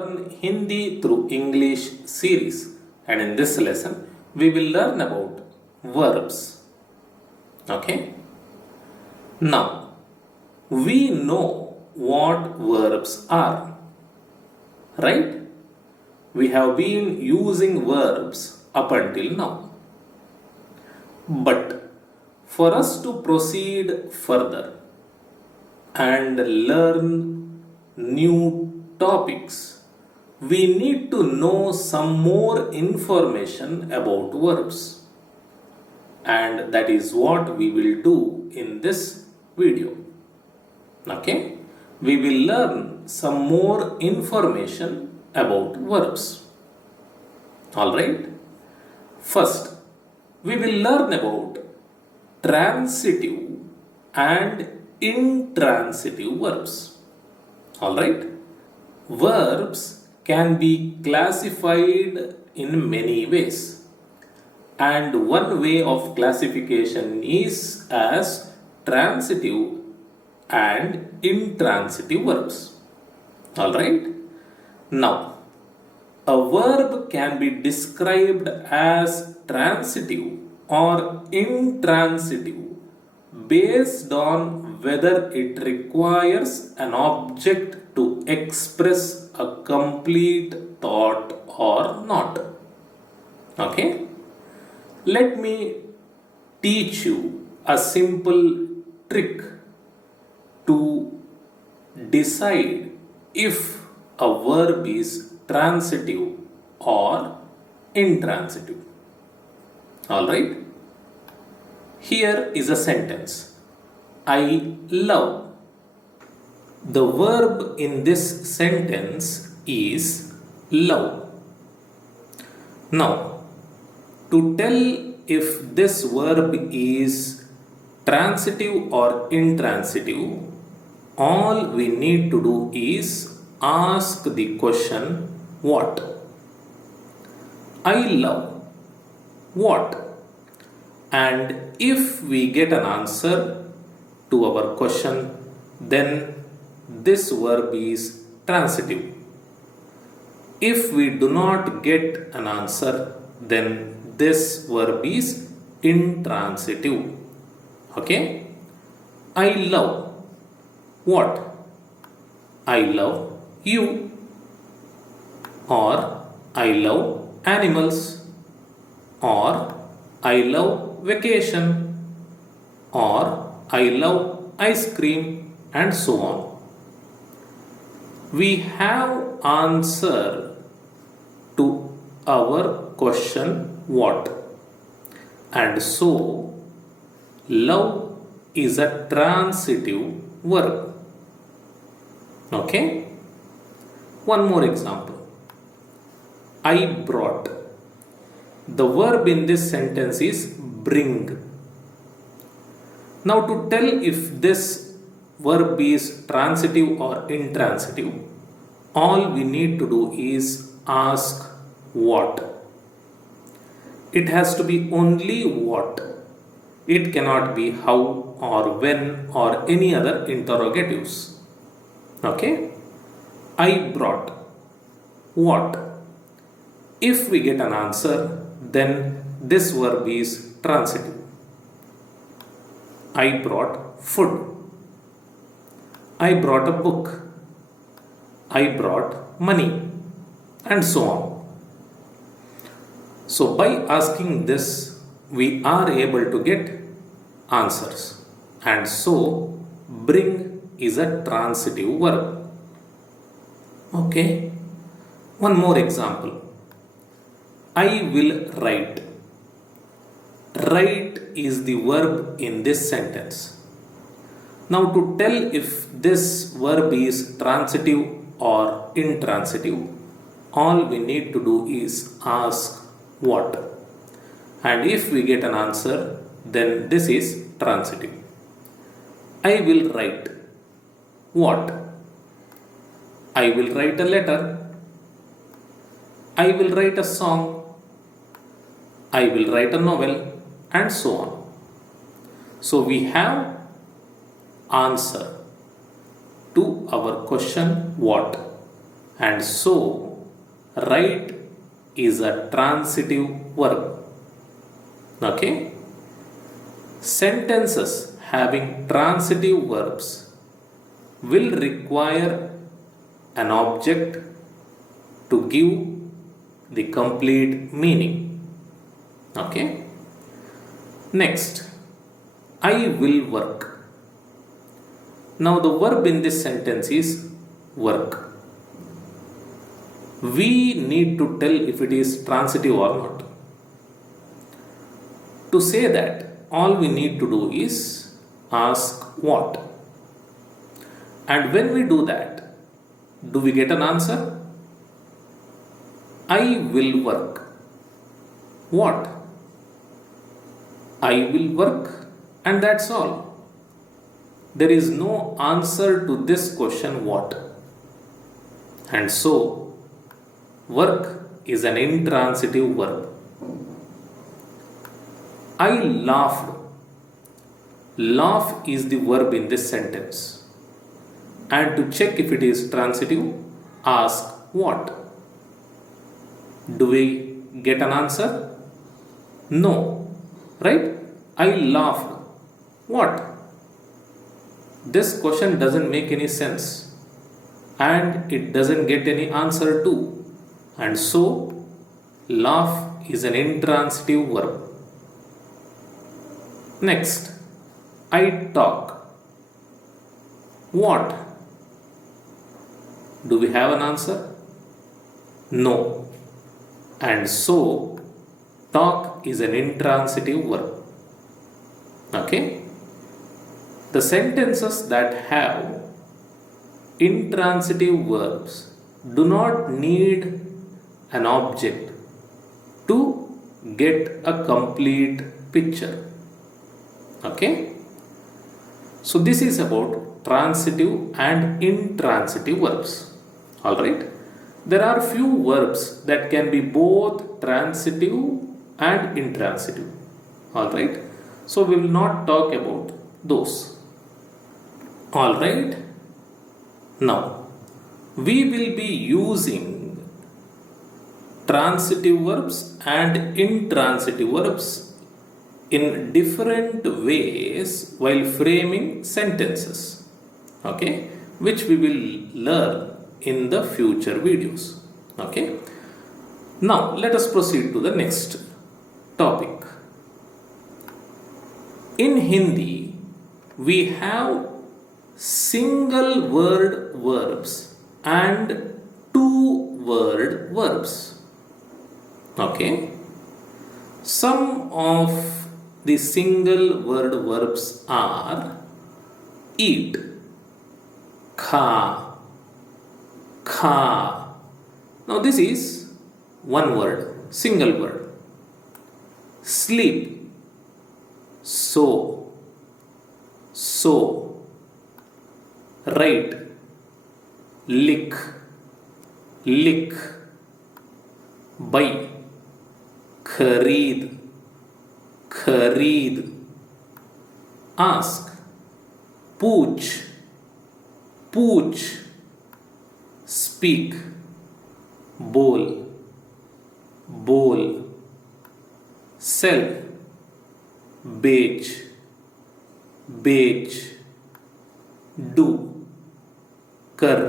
Learn Hindi through English series, and in this lesson we will learn about verbs. Okay, now we know what verbs are, right? We have been using verbs up until now, but for us to proceed further and learn new topics, we need to know some more information about verbs, and that is what we will do in this video. Okay, we will learn some more information about verbs. All right, first we will learn about transitive and intransitive verbs. All right, verbs can be classified in many ways, and one way of classification is as transitive and intransitive verbs. All right, now a verb can be described as transitive or intransitive based on whether it requires an object to express a complete thought or not. Okay? Let me teach you a simple trick to decide if a verb is transitive or intransitive. Alright? Here is a sentence. I love. The verb in this sentence is love. Now, to tell if this verb is transitive or intransitive, all we need to do is ask the question what. I love what? And if we get an answer to our question, then this verb is transitive. If we do not get an answer, then this verb is intransitive. Okay? I love what? I love you, or I love animals, or I love vacation, or I love ice cream, and so on. We have answer to our question what, and so love is a transitive verb. Okay? One more example. I brought. The verb in this sentence is bring. Now, to tell if this verb is transitive or intransitive, all we need to do is ask what. It has to be only what. It cannot be how or when or any other interrogatives. Okay? I brought what? If we get an answer, then this verb is transitive. I brought food. I brought a book. I brought money, and so on. So by asking this, we are able to get answers, and so bring is a transitive verb. Okay, one more example. I will write. Write is the verb in this sentence. Now, to tell if this verb is transitive or intransitive, all we need to do is ask what. And if we get an answer, then this is transitive. I will write what? I will write a letter. I will write a song. I will write a novel, and so on. So we have answer to our question what, And so, write is a transitive verb. Okay? Sentences having transitive verbs will require an object to give the complete meaning. Okay? Next, I will work. Now the verb in this sentence is work. We need to tell if it is transitive or not. To say that, all we need to do is ask what. And when we do that, do we get an answer? I will work. What? I will work, and that's all. There is no answer to this question, what? And so, work is an intransitive verb. I laughed. Laugh is the verb in this sentence. And to check if it is transitive, ask what? Do we get an answer? No. Right? I laughed. What? This question doesn't make any sense. And it doesn't get any answer too. And so, laugh is an intransitive verb. Next, I talk. What? Do we have an answer? No. And so, talk is an intransitive verb. Okay? The sentences that have intransitive verbs do not need an object to get a complete picture. Okay? So this is about transitive and intransitive verbs. Alright? There are few verbs that can be both transitive and intransitive. Alright? So we will not talk about those. Alright? Now, we will be using transitive verbs and intransitive verbs in different ways while framing sentences, okay, which we will learn in the future videos. Okay, now let us proceed to the next topic. In Hindi, we have single word verbs and two word verbs. Okay, some of the single word verbs are eat, kha, kha. Now this is one word, single word. Sleep, so, so. Write, lick, lick. Buy, khareed, khareed. Ask, पूछ, पूछ. Speak, बोल, बोल. Sell, बेच, बेच. Do, कर,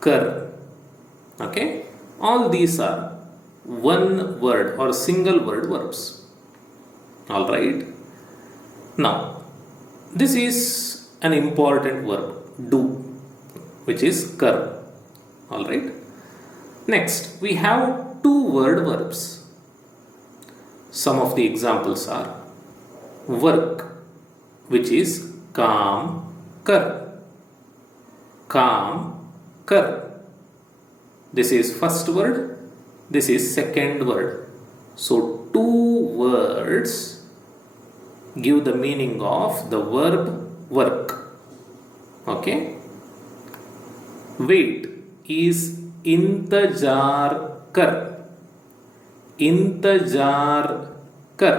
कर. Okay? All these are one word or single word verbs. Alright? Now, this is an important verb, do, which is kar. Alright? Next, we have two word verbs. Some of the examples are work, which is काम कर, काम कर. This is first word, this is second word. So two words give the meaning of the verb work. Okay? Wait is इंतजार कर, इंतजार कर.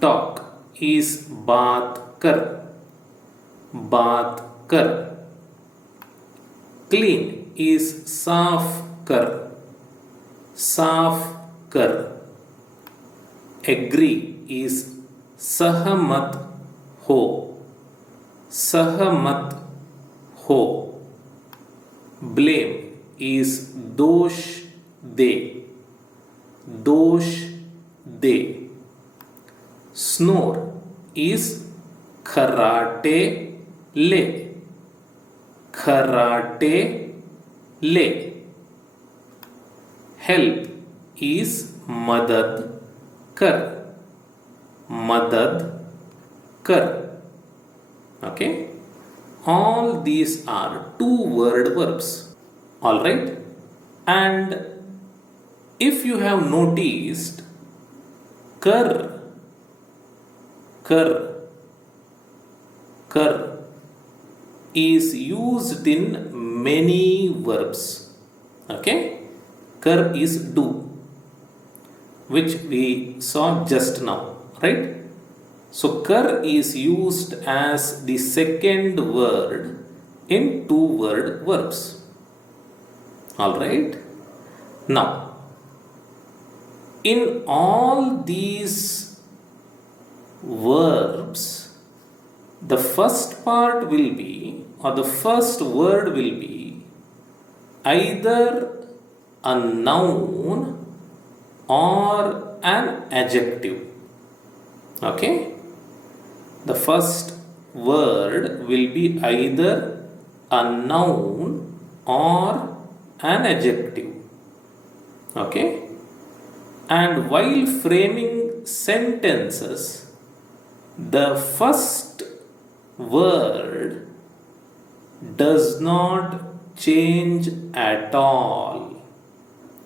Talk is बात कर, बात कर. Clean is साफ कर, साफ कर. Agree is सहमत हो, सहमत हो. Blame is दोष दे, दोष दे. Snore is खराटे ले, खराटे ले. Help is मदद कर, मदद कर. Okay, all these are two word verbs. All right, and if you have noticed, kar, kar, kar is used in many verbs. Okay, kar is do, which we saw just now, right? So kar is used as the second word in two word verbs. All right, now in all these verbs, the first part will be, or the first word will be either a noun or an adjective. Okay, the first word will be either a noun or an adjective. Okay, and while framing sentences, the first word does not change at all.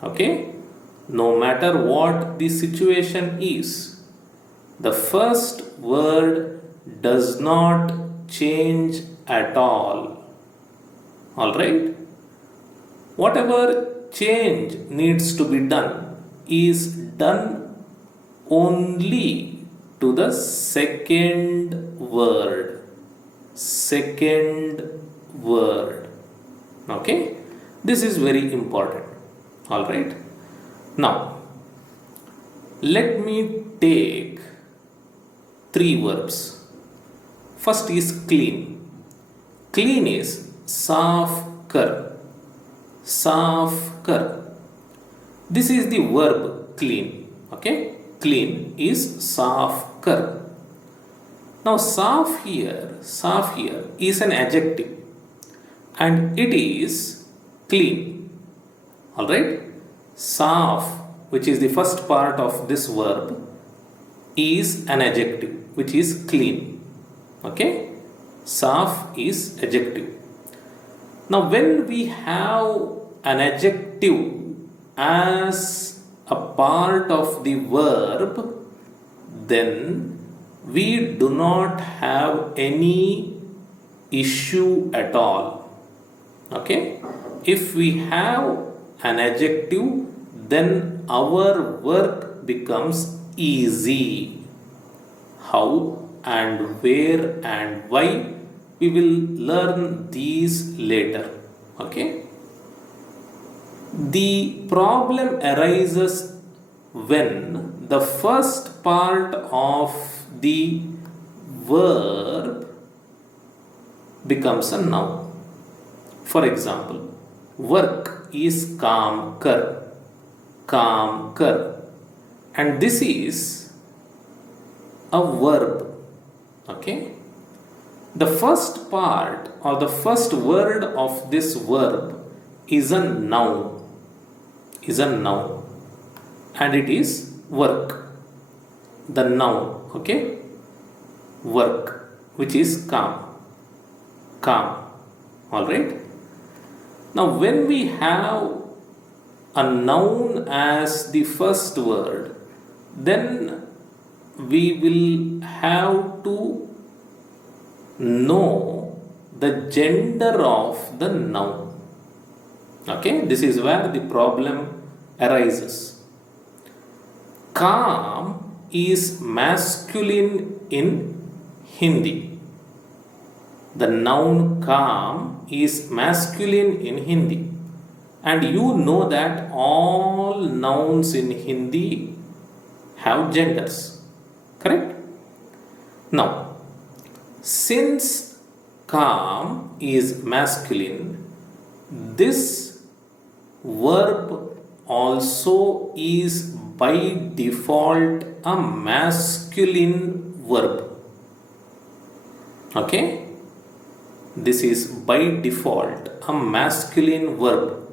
Okay, no matter what the situation is, the first word does not change at all. All right, whatever change needs to be done is done only to the second word, second word. Okay, this is very important. All right, now let me take three verbs. First is clean. Clean is साफ कर, साफ कर. This is the verb clean. Okay, clean is साफ कर. Now साफ here is an adjective and it is clean. All right, साफ, which is the first part of this verb, is an adjective which is clean. Okay, साफ is adjective. Now when we have an adjective as a part of the verb, then we do not have any issue at all. Okay, if we have an adjective, then our work becomes easy. How and where and why, we will learn these later. Okay, the problem arises when the first part of the verb becomes a noun. For example, work is काम कर, काम कर, and this is a verb. Okay, the first part or the first word of this verb is a noun, and it is work, the noun. Okay, work, which is काम. All right, now when we have a noun as the first word, then we will have to know the gender of the noun. Okay, this is where the problem arises. Calm is masculine in Hindi. The noun calm is masculine in Hindi. And you know that all nouns in Hindi have genders. Correct? Now, since calm is masculine, this verb also is by default a masculine verb. Okay? This is by default a masculine verb.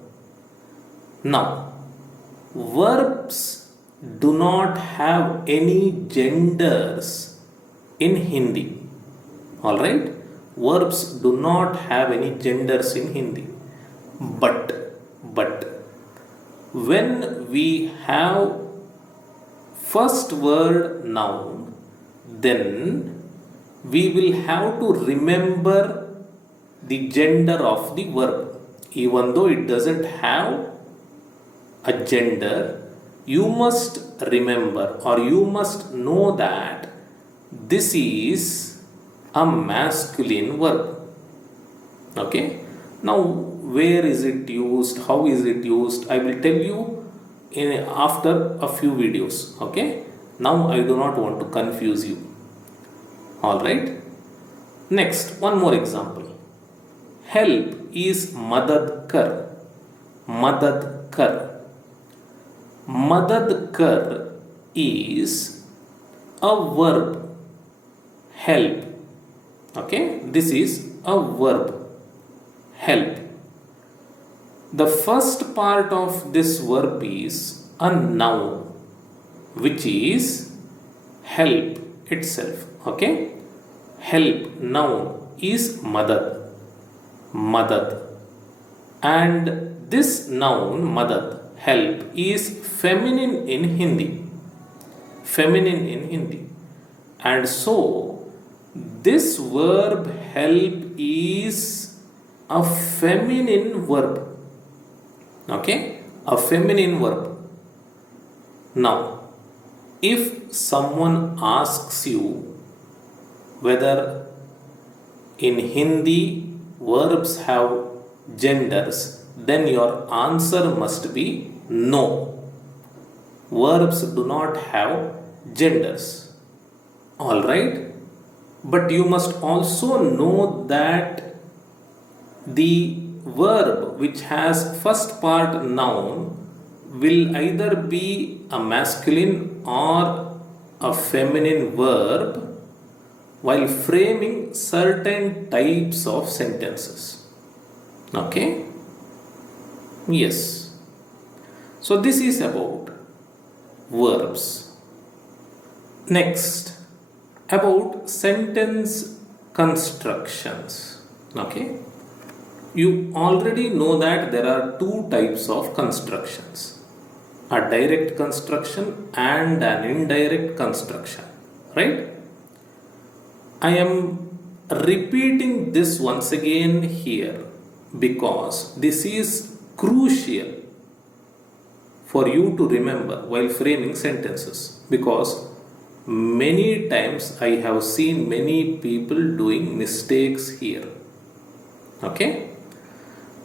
Now, verbs do not have any genders in Hindi. Alright? Verbs do not have any genders in Hindi. But when we have first word noun, then we will have to remember the gender of the verb. Even though it doesn't have a gender, you must remember or you must know that this is a masculine verb. Okay? Now, where is it used? How is it used? I will tell you after a few videos. Okay? Now, I do not want to confuse you. Alright? Next, one more example. Help is madad kar. Madad kar. Madad kar is a verb. Help. Okay? This is a verb. Help. The first part of this verb is a noun, which is help itself. Okay? Help, noun, is madad. Madad. And this noun, madad, help, is feminine in Hindi. Feminine in Hindi. And so, this verb help is a feminine verb. Okay? A feminine verb. Now, if someone asks you whether in Hindi verbs have genders, then your answer must be no. Verbs do not have genders. Alright? But you must also know that the verb which has first part noun will either be a masculine or a feminine verb while framing certain types of sentences. Okay? Yes. So this is about verbs. Next, about sentence constructions. Okay? You already know that there are two types of constructions, a direct construction and an indirect construction, right? I am repeating this once again here because this is crucial for you to remember while framing sentences, because many times I have seen many people doing mistakes here. Okay?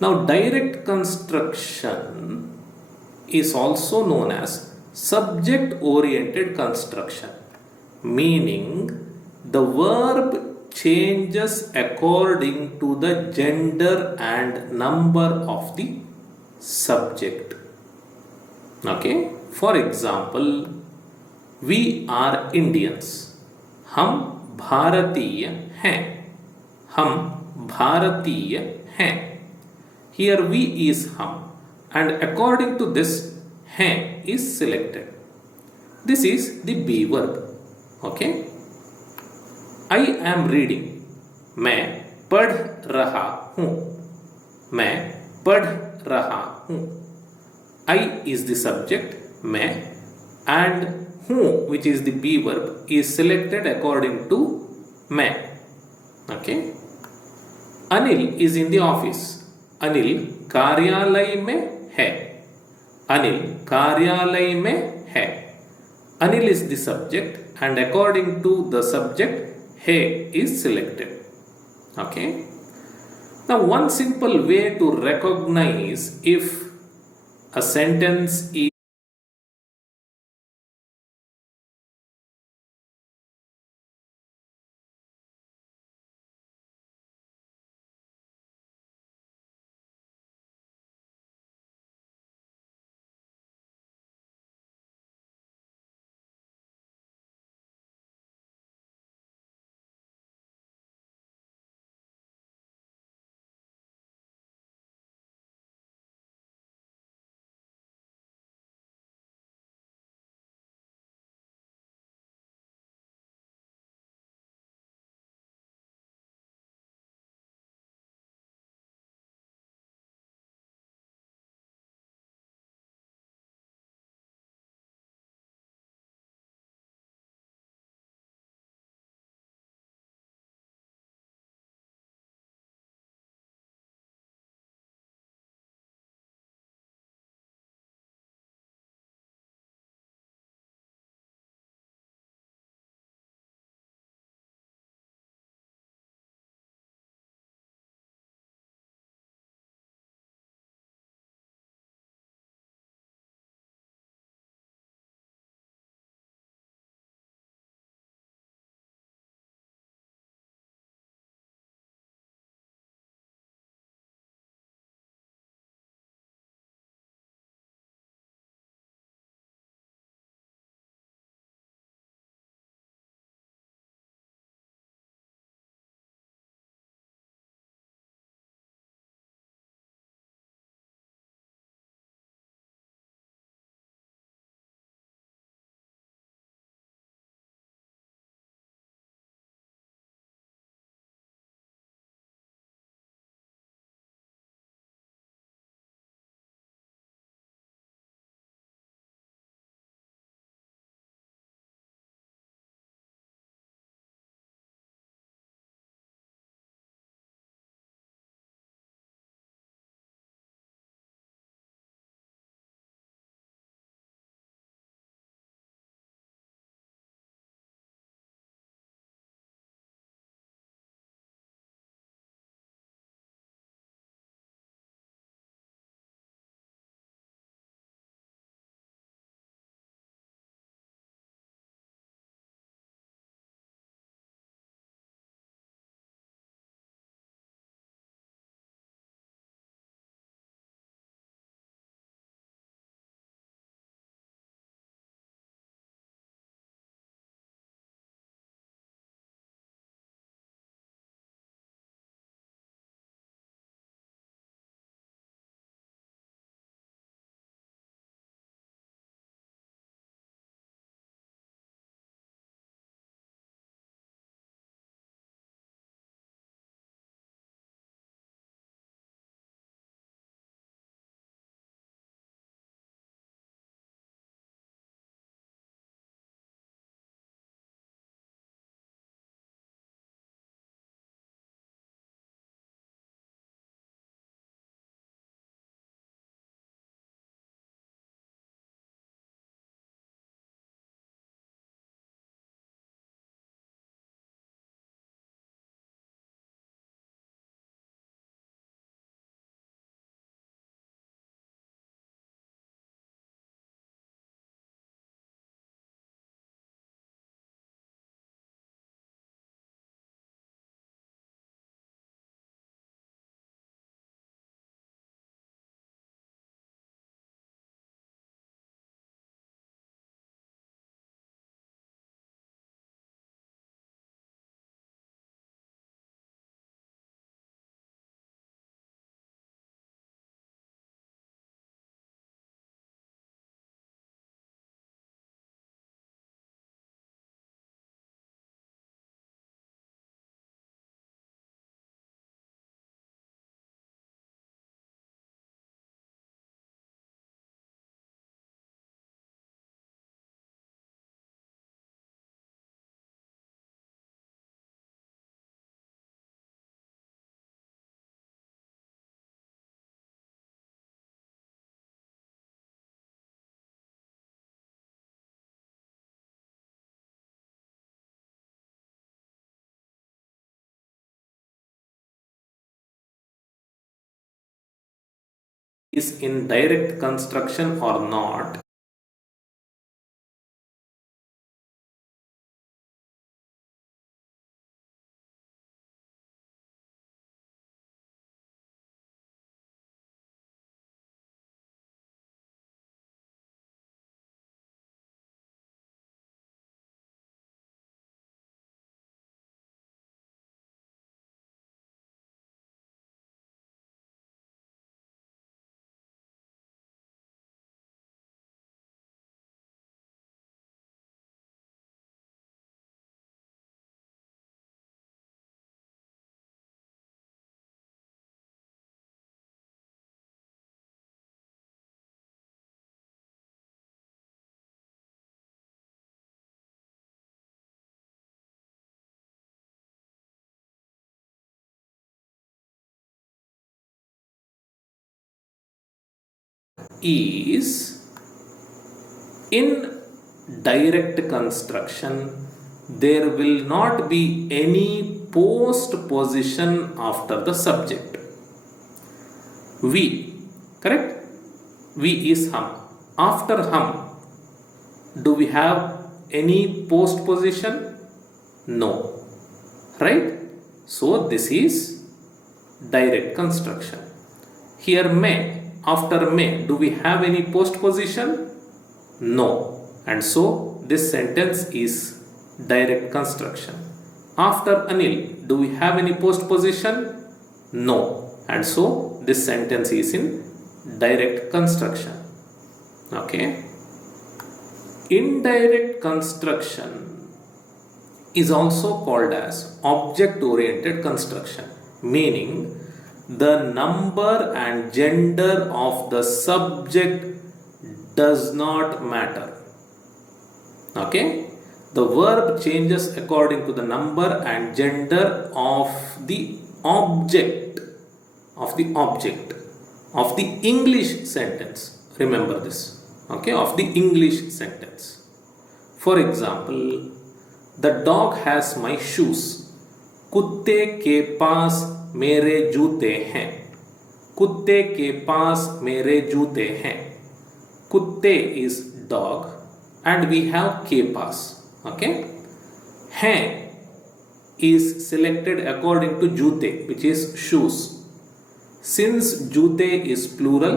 Now, direct construction is also known as subject-oriented construction, meaning the verb changes according to the gender and number of the subject. Okay? For example, we are Indians. हम भारतीय हैं. हम भारतीय हैं. Here we is hum, and according to this, hai is selected. This is the be verb. Okay? I am reading. मैं पढ़ रहा हूँ. मैं पढ़ रहा हूँ. I is the subject, मैं, and who, which is the be verb, is selected according to मैं. Okay? Anil is in the office. Anil कार्यालय में है. अनिल कार्यालय में है. Anil is the subject and according to the subject, है is selected. Okay. Now, one simple way to recognize if a sentence is is in direct construction or not. Is in direct construction, there will not be any postposition after the subject. We, correct? We is hum. After hum, do we have any postposition? No. Right? So this is direct construction. Here may, after may, do we have any postposition? No. And so this sentence is direct construction. After Anil, do we have any postposition? No. And so this sentence is in direct construction. Okay. Indirect construction is also called as object oriented construction, meaning the number and gender of the subject does not matter. Okay, the verb changes according to the number and gender of the object of the English sentence. Remember this. Okay, of the English sentence. For example, the dog has my shoes. कुत्ते के पास मेरे जूते हैं. कुत्ते के पास मेरे जूते हैं. कुत्ते is dog and we have के पास. Okay, हैं is selected according to jute, which is shoes. Since jute is plural,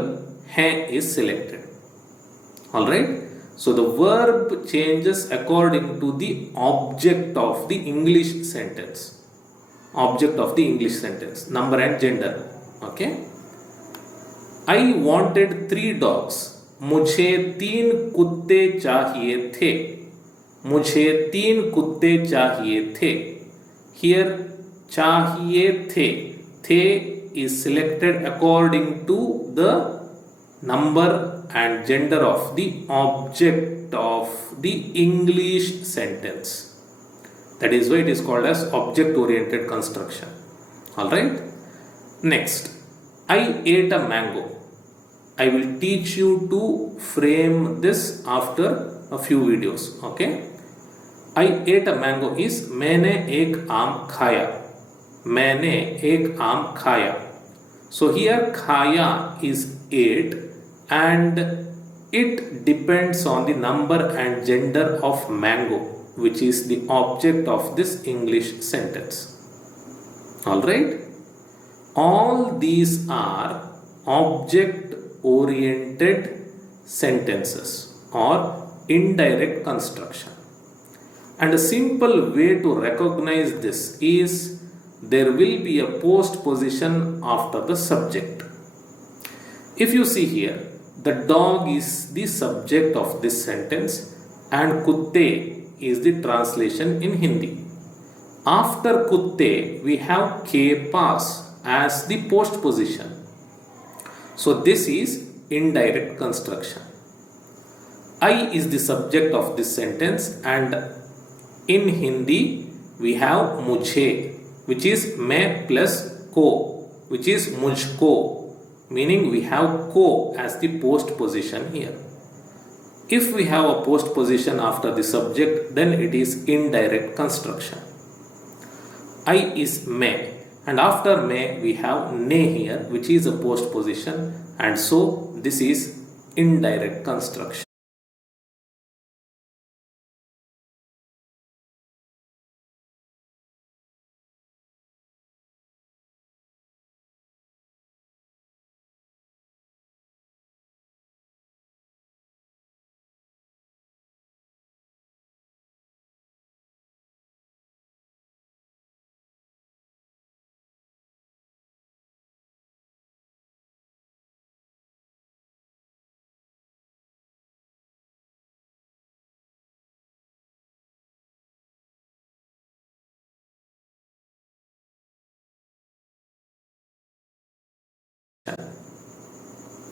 हैं is selected. Alright, so the verb changes according to the object of the English sentence. Object of the English sentence, number and gender. Okay, I wanted 3 dogs. मुझे 3 कुत्ते चाहिए थे. मुझे 3 कुत्ते चाहिए थे. Here चाहिए थे. थे is selected according to the number and gender of the object of the English sentence. That is why it is called as object oriented construction. Alright. Next, I ate a mango. I will teach you to frame this after a few videos. Okay. I ate a mango is मैंने एक आम खाया. मैंने एक आम खाया. So here खाया is ate and it depends on the number and gender of mango, which is the object of this English sentence. Alright. All these are object oriented sentences or indirect construction. And a simple way to recognize this is there will be a postposition after the subject. If you see here, the dog is the subject of this sentence and kutte is the translation in Hindi. After kutte, we have ke paas as the postposition. So this is indirect construction. I is the subject of this sentence and in Hindi we have mujhe, which is मैं plus ko, which is mujhko, meaning we have ko as the postposition here. If we have a postposition after the subject, then it is indirect construction. I is मैं And after may we have ne here, which is a postposition, and so this is indirect construction.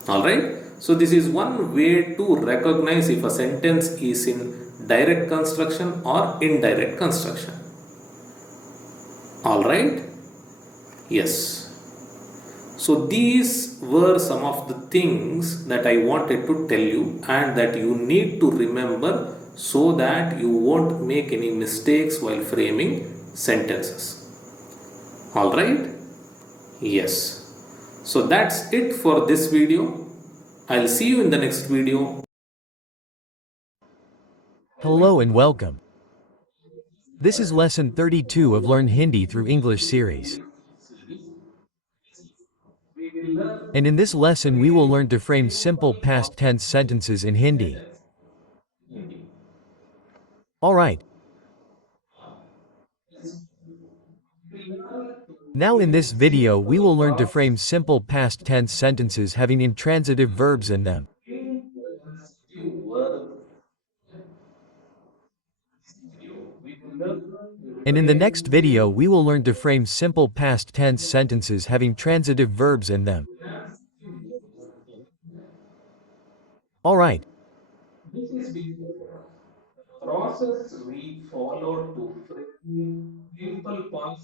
Alright, so this is one way to recognize if a sentence is in direct construction or indirect construction. Alright, yes. So these were some of the things that I wanted to tell you and that you need to remember so that you won't make any mistakes while framing sentences. Alright, yes. So that's it for this video. I'll see you in the next video. Hello and welcome. This is lesson 32 of Learn Hindi through English series. And in this lesson we will learn to frame simple past tense sentences in Hindi. Alright. Now in this video we will learn to frame simple past tense sentences having intransitive verbs in them. And in the next video we will learn to frame simple past tense sentences having transitive verbs in them. Alright.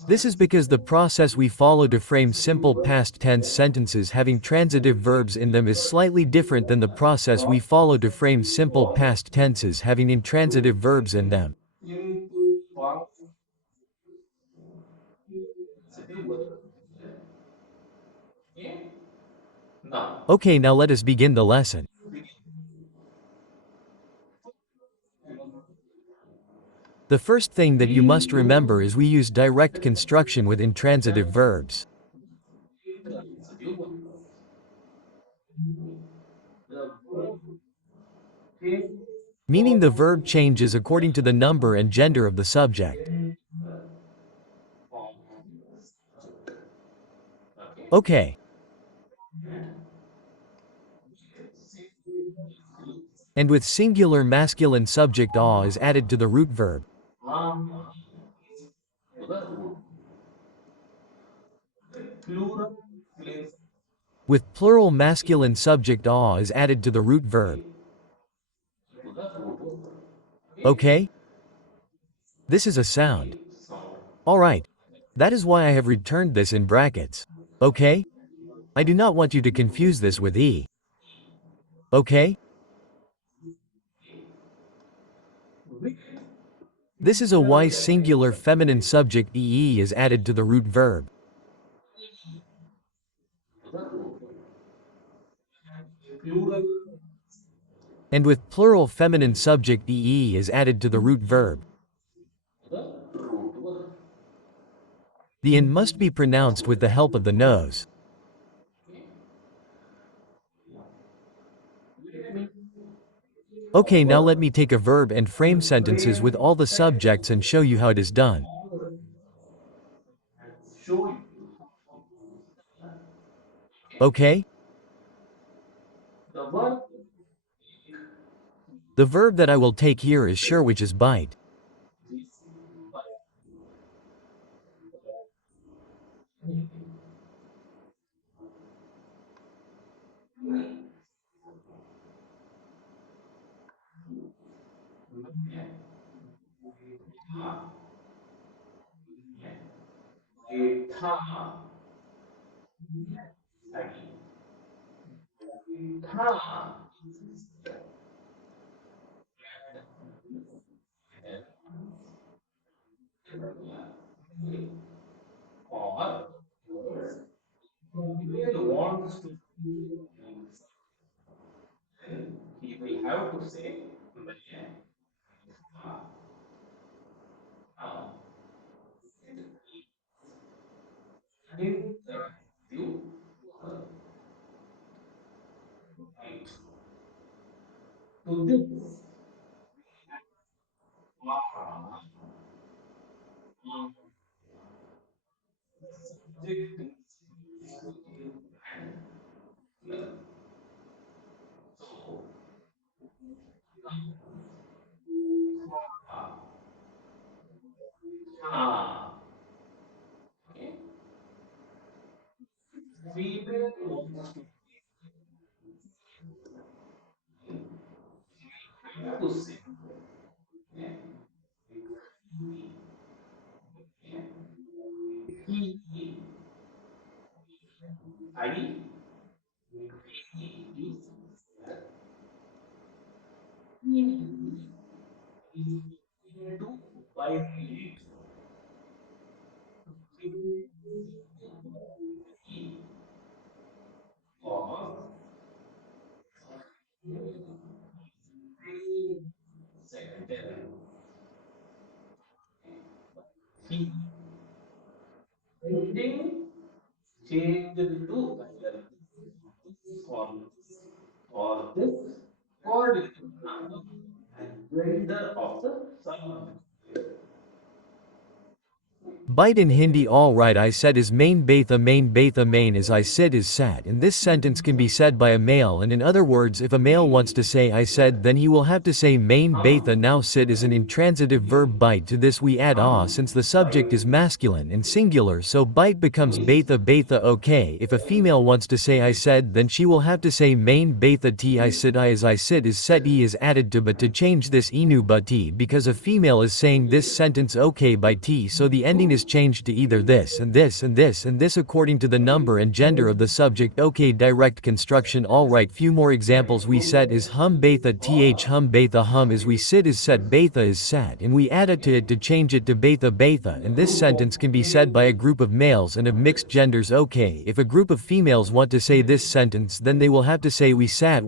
This is because the process we follow to frame simple past tense sentences having transitive verbs in them is slightly different than the process we follow to frame simple past tenses having intransitive verbs in them. Okay, now let us begin the lesson. The first thing that you must remember is we use direct construction with intransitive verbs. Meaning the verb changes according to the number and gender of the subject. Okay. And with singular masculine subject a is added to the root verb. With plural masculine subject a is added to the root verb. Okay? This is a sound. Alright. That is why I have returned this in brackets. Okay? I do not want you to confuse this with e. Okay? This is a y singular feminine subject ee is added to the root verb. And with plural feminine subject ee is added to the root verb. The n must be pronounced with the help of the nose. Okay, now let me take a verb and frame sentences with all the subjects and show you how it is done. Okay? The verb that I will take here is sure, which is bite. Bite in Hindi. All right, I said is main Betha main is I said is said, and this sentence can be said by a male, and in other words, if a male wants to say I said, then he will have to say main Betha. Now sit is an intransitive verb. Bite, to this we add ah since the subject is masculine and singular, so bite becomes Betha. Okay, if a female wants to say I said, then she will have to say main Betha t. I said. I as I sit is set e is added to but to change this enu but t, because a female is saying this sentence okay by t, so the ending is changed to either this and this and this and this according to the number and gender of the subject. Okay, direct construction. Alright, few more examples. We set is hum Betha th hum Betha. Hum is we sit is set Betha is sat, and we add it to change it to Betha, and this sentence can be said by a group of males and of mixed genders. Okay, if a group of females want to say this sentence, then they will have to say we sat.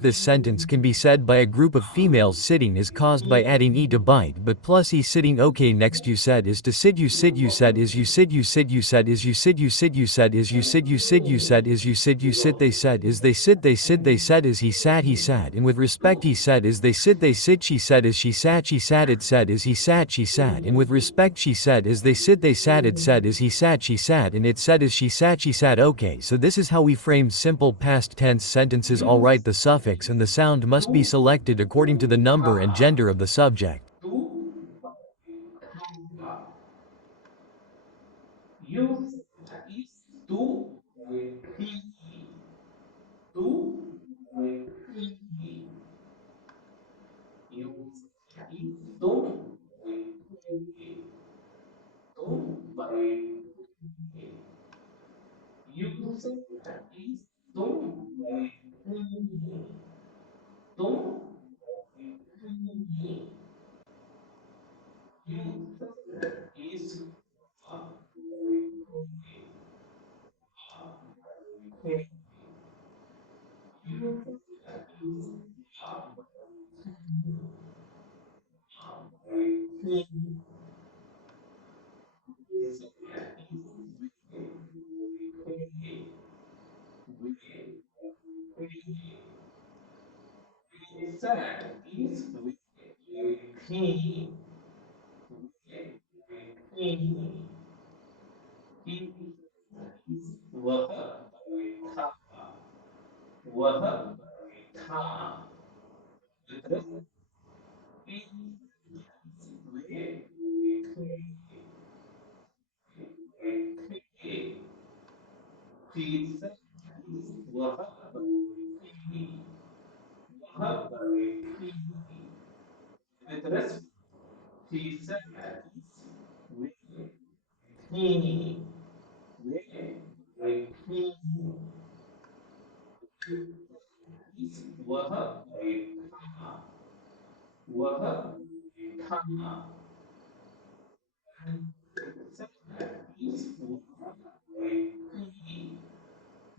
This sentence can be said by a group of females. Sitting is caused by adding e to bite but plus e sitting. Okay, next you said is to sit. You said is you said you said is you said you said is you said you said is you said you sit. They said is they sit. They said is he sat, and with respect he said is they sit. She said is she sat. It said is he sat. She sat, and with respect she said is they sit. It said is he sat. She sat, and it said is she sat. Okay, so this is how we frame simple past tense sentences. Alright, the suffix and the sound must be selected according to the number and gender of the subject.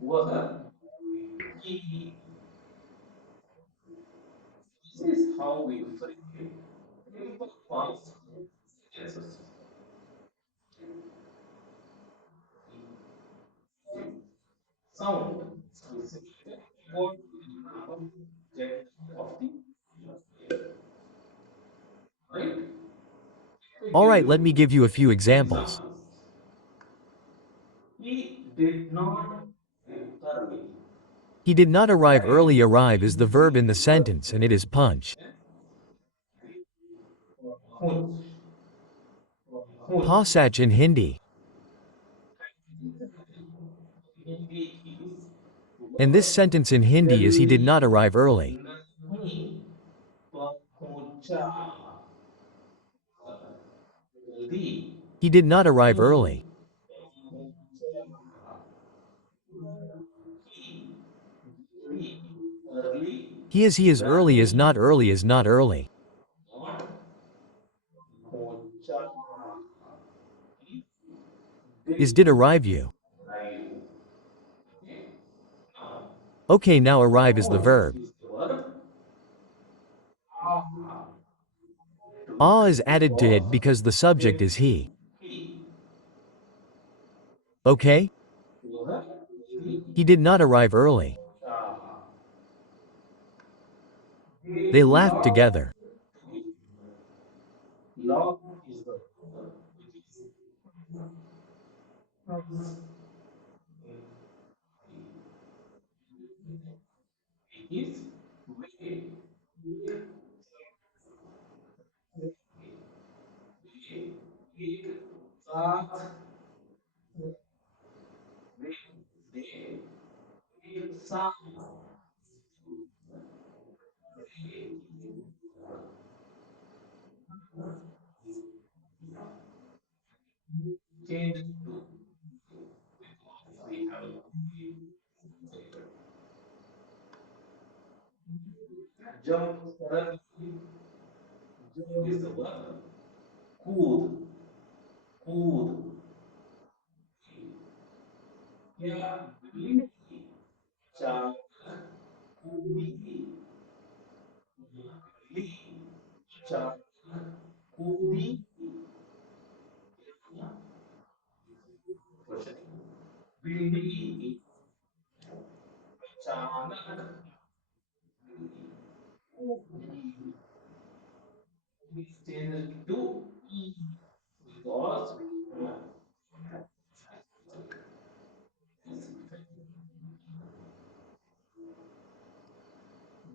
वह he. This is how we frame simple past tenses. Sound is equal to the number gender of the right. Let me give Alright, let you me give you a few examples. examples. He did not arrive early. He did not arrive Right? early. Arrive is the verb in the sentence and it is punch. Hunch. Hunch. Pasach in Hindi. Hindi is And this वह sentence in Hindi is he did जल्दी not arrive early. नहीं पहुंचा जल्दी He did not arrive नहीं early. पहुंचा he जल्दी early He is early is not early is not early. not पहुंचा he Is did did arrive you. arrive. Okay. Now Okay, now arrive is the put verb. is the verb ah to Ah is added to it because because the subject it is he. he Okay? वह जल्दी He did not arrive early. पहुंचा. They They laughed laughed together. together. Laugh is the verb which is is way. एक साथ वे they एक साथ change to we have jump suddenly jump is the verb कूद कूद क्या बिल्ली चालक कूदी बिल्ली चालक कूदी क्वेश्चन बिल्ली अचानक कूदी is changed to e because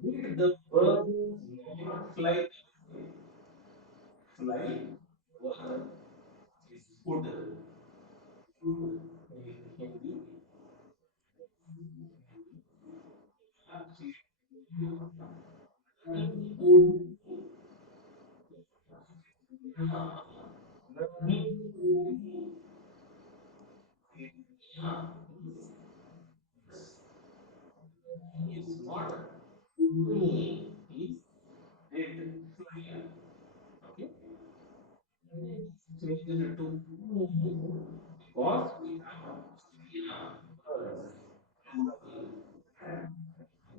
did the bird not fly fly verb is would in Hindi would नहीं is not me is did fly okay changed to because we have birds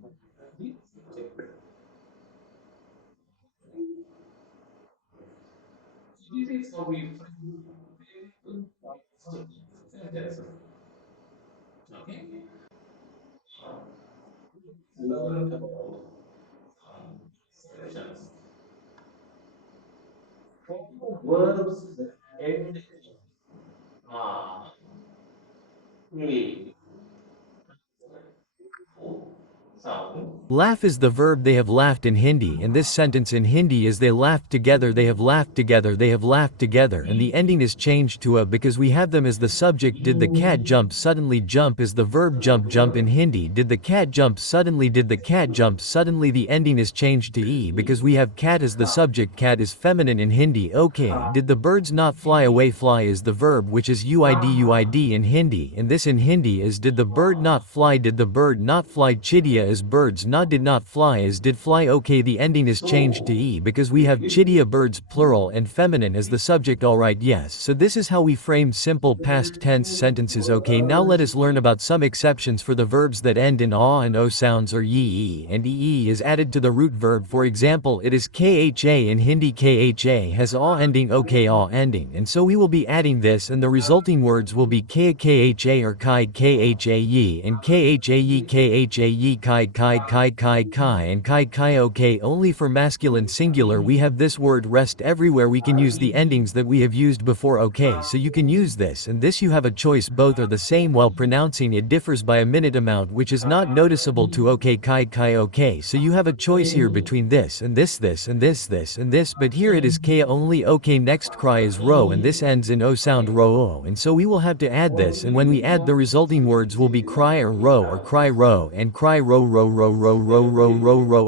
the subject. This is how we frame sentences. Okay, learn about exceptions. For verbs that end in a, o sound, Laugh is the verb they have laughed in Hindi and this sentence in Hindi is they laughed together they have laughed together they have laughed together and the ending is changed to a because we have them as the subject. Did the cat jump suddenly? Jump is the verb jump in Hindi. Did the cat jump suddenly? Did the cat jump suddenly? The ending is changed to e because we have cat as the subject. Cat is feminine in Hindi. Okay, did the birds not fly away? Fly is the verb which is uid in Hindi and this in Hindi is did the bird not fly? Did the bird not fly? Chidiya as birds, not did not fly as did fly. Okay, the ending is changed to e because we have chidia birds plural and feminine as the subject. Alright, yes, so this is how we frame simple past tense sentences. Okay, now let us learn about some exceptions for the verbs that end in a and o sounds or ye and ee is added to the root verb. For example, it is kha in Hindi. Kha has a ending. Okay, a ending, and so we will be adding this and the resulting words will be kha or kai khaye and khaye kai kai and kai. Okay, only for masculine singular we have this word rest. Everywhere we can use the endings that we have used before. Okay, so you can use this and this, you have a choice, both are the same while pronouncing it differs by a minute amount which is not noticeable to okay kai. Okay, so you have a choice here between this and this and this, but here it is ka only. Okay, next cry is ro and this ends in o sound ro, and so we will have to add this, and when we add the resulting words will be cry or cry ro and cry ro.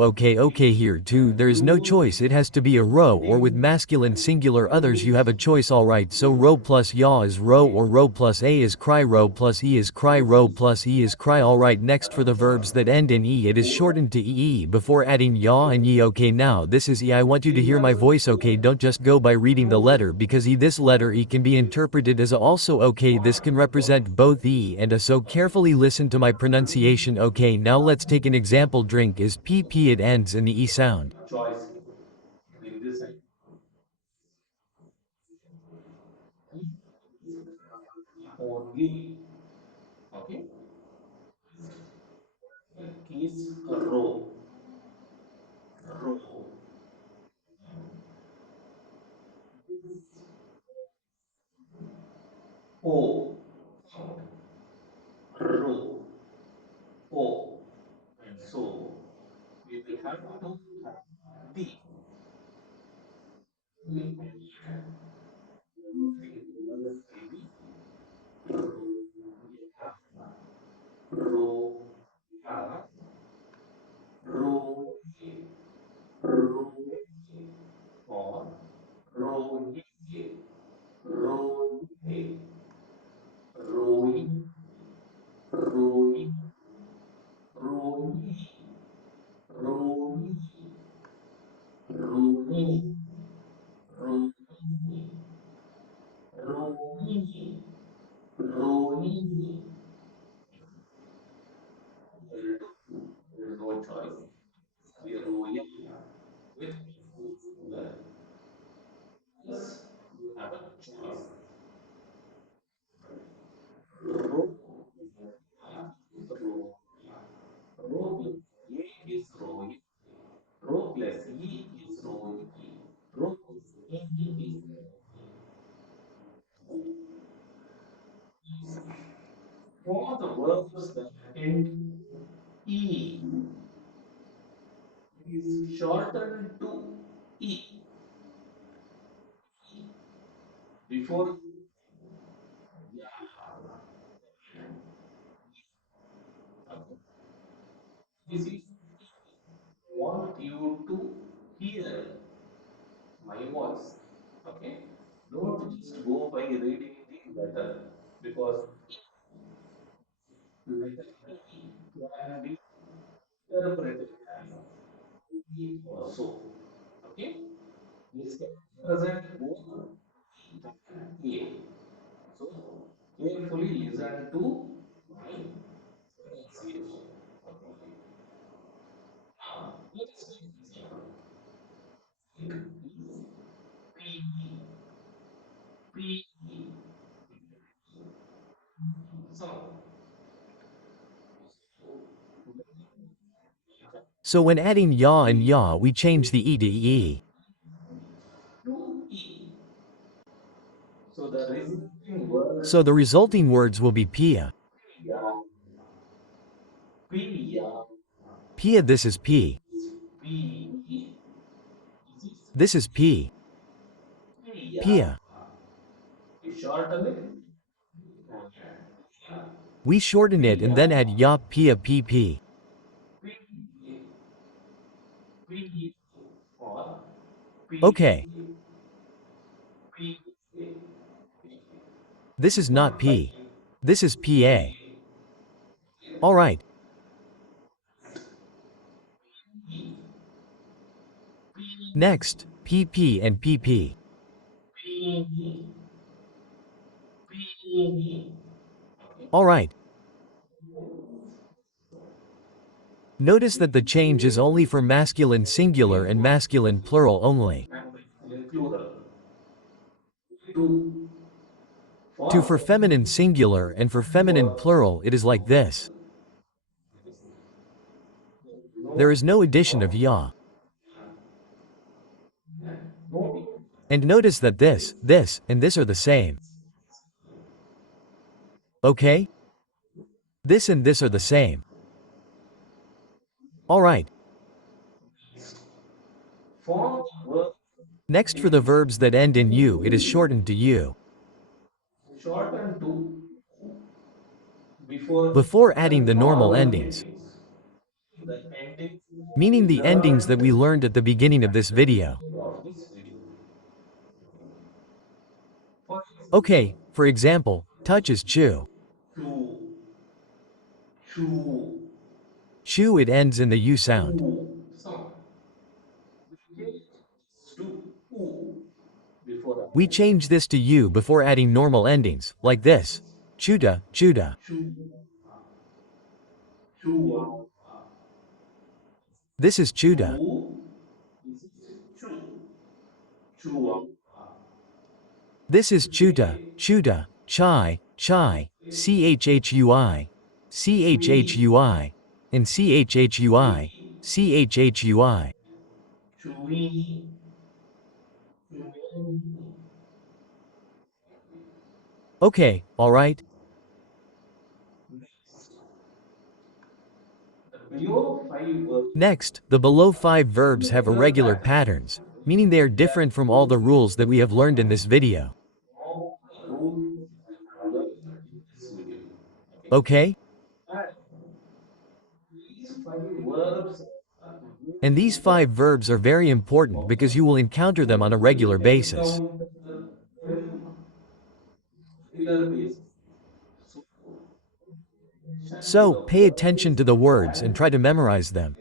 Okay, here too there is no choice, it has to be a ro or with masculine singular. Others you have a choice. Alright, so ro plus ya is ro or ro plus a is cry, ro plus e is cry, ro plus e is cry. Alright, next for the verbs that end in e it is shortened to ee before adding ya and ye. Okay, now this is e. I want you to hear my voice. Okay, don't just go by reading the letter because e, this letter e can be interpreted as a also. Okay, this can represent both e and a, so carefully listen to my pronunciation. Okay, now let's take an example. Drink is pp, it ends in the e sound. So when adding ya and ya we change the e to e. So the resulting words will be pia. Pia, this is p. This is p. Pia. We shorten it and then add ya, pia, pp. Okay. This is not p. This is pa. Alright. Next, PP and PP. Alright. Notice that the change is only for masculine singular and masculine plural only. To for feminine singular and for feminine plural it is like this. There is no addition of ya. And notice that this, and this are the same. Okay? This and this are the same. Alright. Next for the verbs that end in u it is shortened to u. Before adding the normal endings. Meaning the endings that we learned at the beginning of this video. Okay, for example, touch is chew. Chew it ends in the u sound. We change this to u before adding normal endings, like this. Chuda, chuda. This is chuda. This is chuda, chuda, chai, chai, chhui, chhui, and chhui, chhui. Okay, alright? Next, the below 5 verbs have irregular patterns, meaning they are different from all the rules that we have learned in this video. Okay? And these 5 verbs are very important because you will encounter them on a regular basis. So, pay attention to the words and try to memorize them.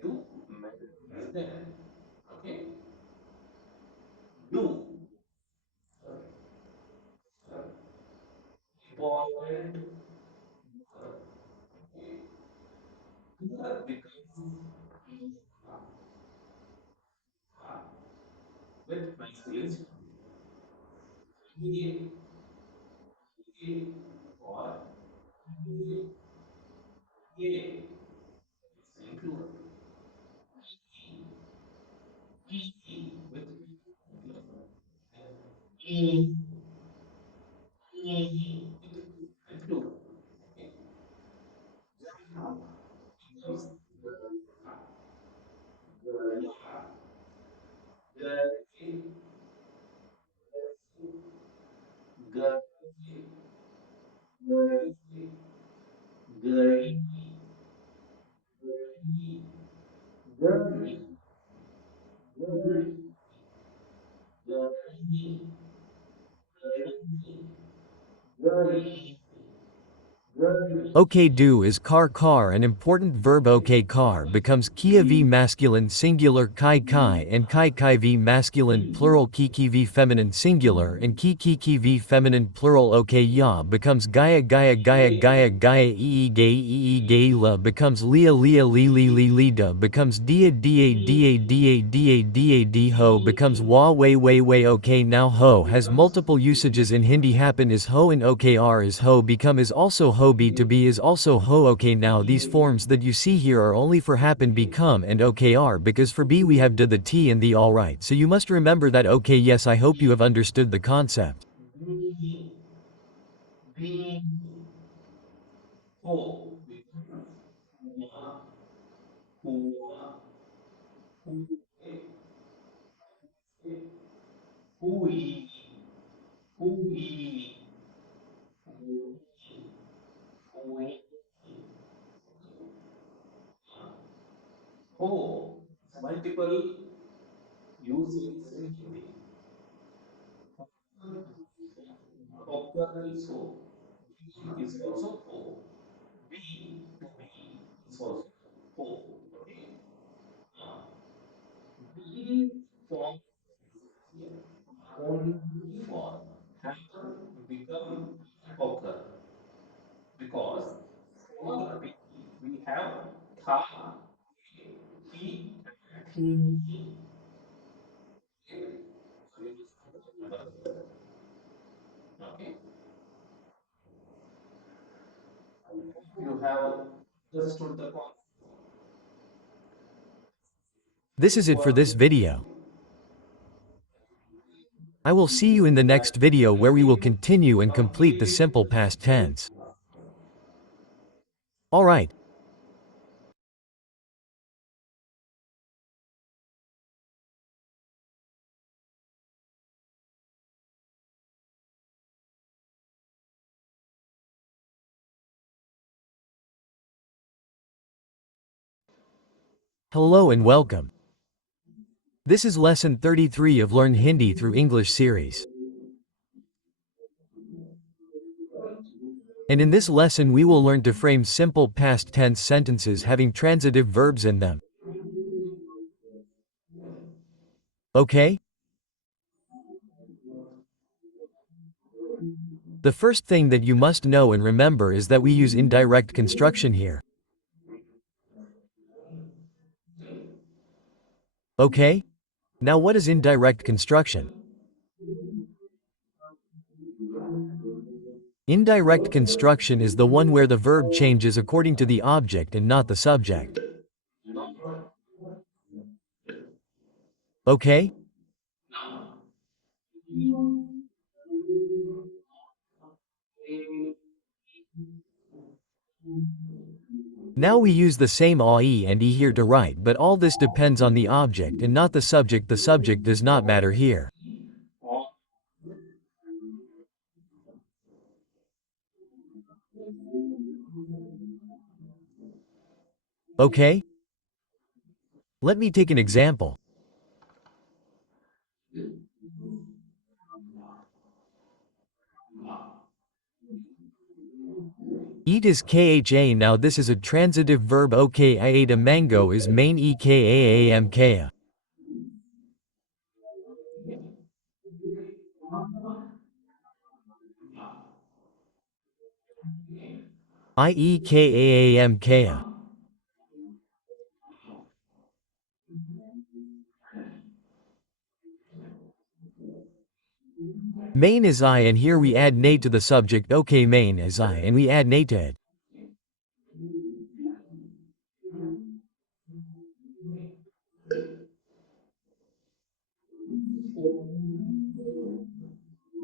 Okay, do is car. An important verb. Okay, car becomes kia v masculine singular kai and kai v masculine plural kiki v feminine singular and kiki v feminine plural. Okay, ya becomes gaia gay la becomes lia li da becomes dia da ho becomes wa way. Okay, now ho has multiple usages in Hindi. Happen is ho and okr is ho, become is also ho, be to be is also ho. Okay, now these forms that you see here are only for happen, become and okr, because for be we have the t and the. Alright, so you must remember that. Okay, yes, I hope you have understood the concept. This is it for this video. I will see you in the next video where we will continue and complete the simple past tense. Alright. Hello and welcome. This is lesson 33 of Learn Hindi through English series. And in this lesson we will learn to frame simple past tense sentences having transitive verbs in them. Okay? The first thing that you must know and remember is that we use indirect construction here. Okay? Now what is indirect construction? Indirect construction is the one where the verb changes according to the object and not the subject. Okay? Now we use the same ai and e here to write, but all this depends on the object and not the subject. The subject does not matter here. Okay? Let me take an example. Eat is kha. Now this is a transitive verb. Okay, I ate a mango is main ekaamka. Iekaamka. Main is I and here we add na to the subject. Okay, main is I and we add na to it.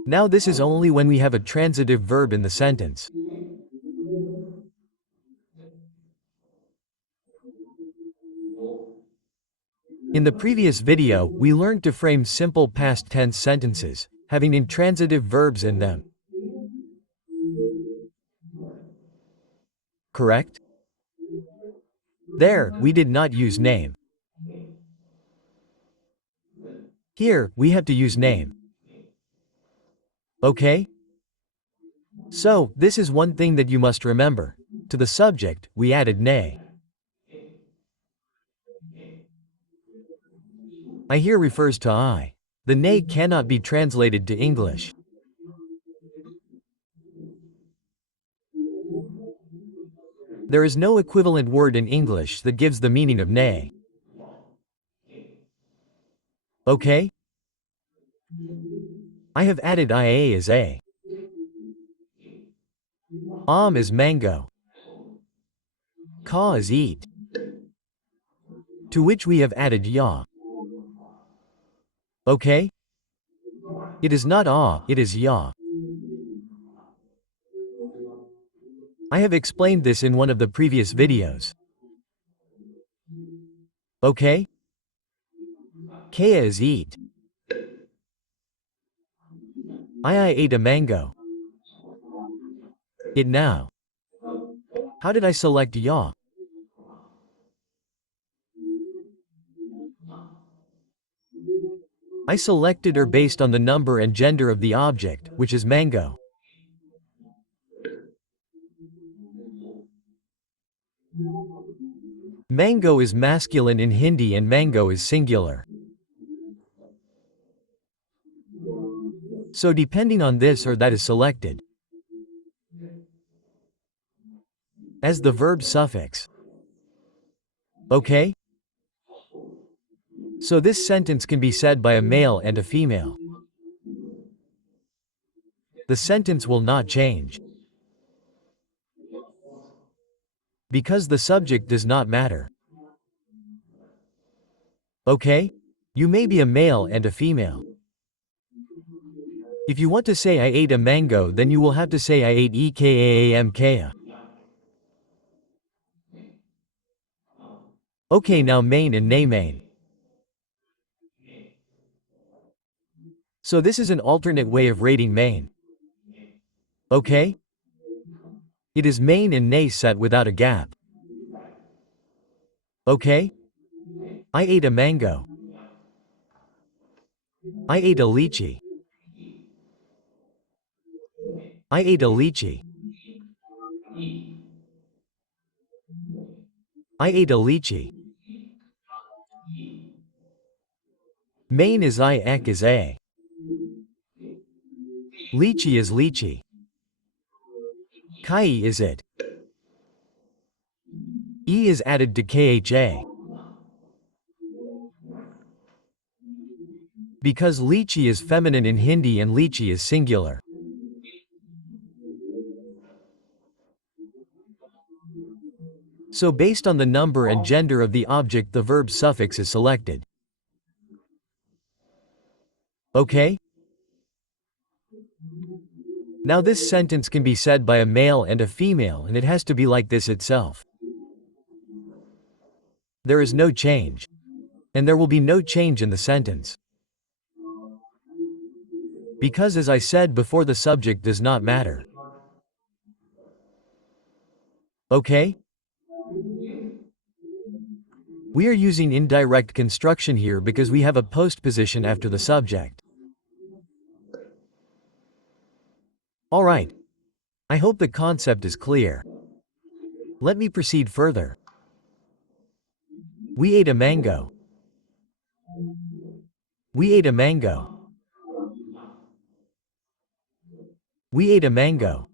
Now this is only when we have a transitive verb in the sentence. In the previous video, we learned to frame simple past tense sentences, having intransitive verbs in them. Correct? There, we did not use name. Here, we have to use name. Okay? So, this is one thing that you must remember. To the subject, we added nay. I here refers to I. The nay cannot be translated to English. There is no equivalent word in English that gives the meaning of nay. Okay? I have added ia as a. Is mango. Ka is eat. To which we have added ya. Okay? It is not it is ya. I have explained this in one of the previous videos. Okay? Kea is eat. I ate a mango. It now. How did I select ya? I selected her based on the number and gender of the object, which is mango. Mango is masculine in Hindi and mango is singular. So depending on this or that is selected as the verb suffix. Okay? So this sentence can be said by a male and a female. The sentence will not change because the subject does not matter. Okay? You may be a male and a female. If you want to say I ate a mango, then you will have to say I ate EKAAMKA. Okay, now main and nay main. So this is an alternate way of rating main. Okay? It is main and nay set without a gap. Okay? I ate a mango. I ate a lychee. I ate a lychee. I ate a lychee. Main is I, ek is a. Lychee is lychee. Kai is it. E is added to kha. Because lychee is feminine in Hindi and lychee is singular. So based on the number and gender of the object, the verb suffix is selected. Okay? Now this sentence can be said by a male and a female, and it has to be like this itself. There is no change. And there will be no change in the sentence. Because as I said before, the subject does not matter. Okay? We are using indirect construction here because we have a postposition after the subject. Alright. I hope the concept is clear. Let me proceed further. We ate a mango. We ate a mango. We ate a mango.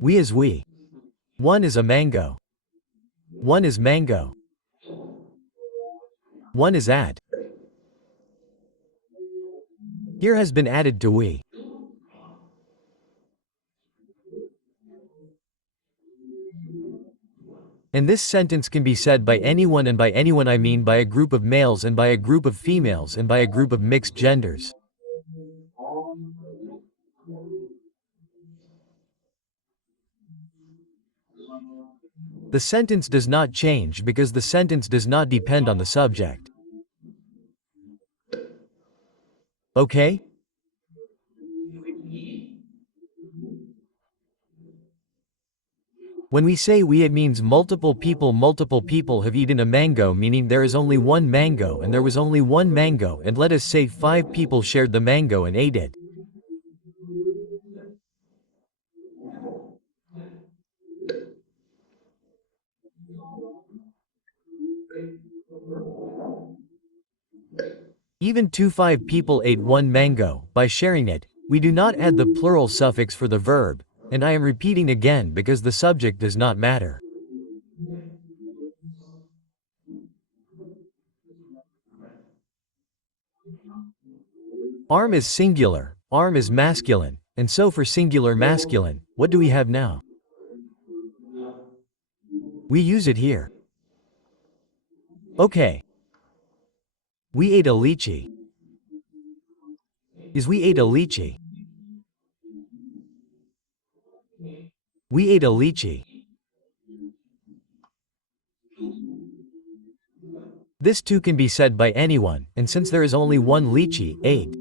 We is we. One is a mango. One is mango. One is at. Here has been added to we. And this sentence can be said by anyone, and by anyone I mean by a group of males and by a group of females and by a group of mixed genders. The sentence does not change because the sentence does not depend on the subject. Okay? When we say we, it means multiple people have eaten a mango, meaning there is only one mango and there was only one mango, and let us say 5 people shared the mango and ate it. Even 5 people ate one mango. By sharing it, we do not add the plural suffix for the verb, and I am repeating again because the subject does not matter. Arm is singular, arm is masculine, and so for singular masculine, what do we have now? We use it here. Okay. We ate a lychee. Is we ate a lychee. We ate a lychee. This too can be said by anyone, and since there is only one lychee, ate.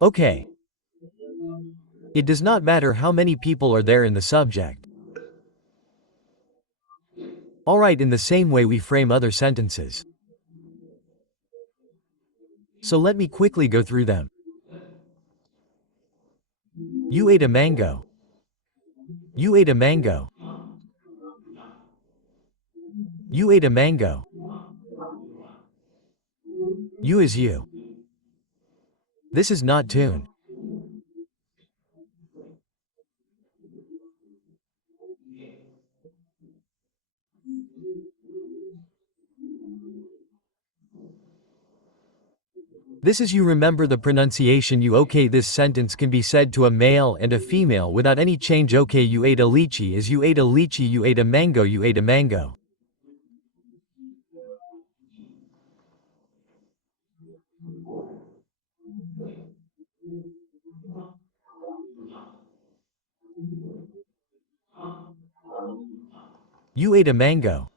Okay. It does not matter how many people are there in the subject. Alright, in the same way we frame other sentences. So let me quickly go through them. You ate a mango. You ate a mango. You ate a mango. You is you. This is not tune. This is you remember the pronunciation you. Okay, this sentence can be said to a male and a female without any change. Okay, you ate a lychee is you ate a lychee, you ate a mango, you ate a mango. You ate a mango.